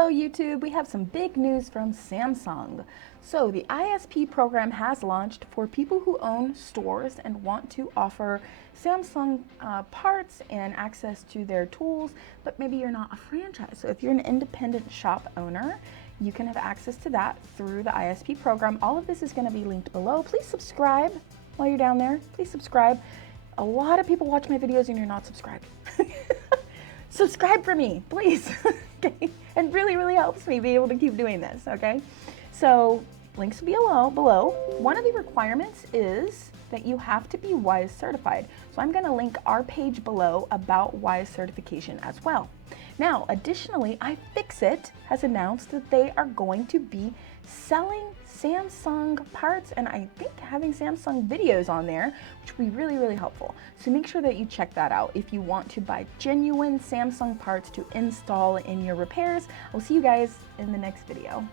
Hello YouTube, we have some big news from Samsung. So the ISP program has launched for people who own stores and want to offer Samsung parts and access to their tools, but maybe you're not a franchise. So if you're an independent shop owner, you can have access to that through the ISP program. All of this is going to be linked below. Please subscribe while you're down there. Please subscribe. A lot of people watch my videos and you're not subscribed. Subscribe for me, please. Okay? It really helps me be able to keep doing this, okay? So links will be below. One of the requirements is that you have to be WISE certified. So I'm gonna link our page below about WISE certification as well. Now, additionally, iFixit has announced that they are going to be selling Samsung parts and I think having Samsung videos on there, which will be really helpful. So make sure that you check that out if you want to buy genuine Samsung parts to install in your repairs. I'll see you guys in the next video.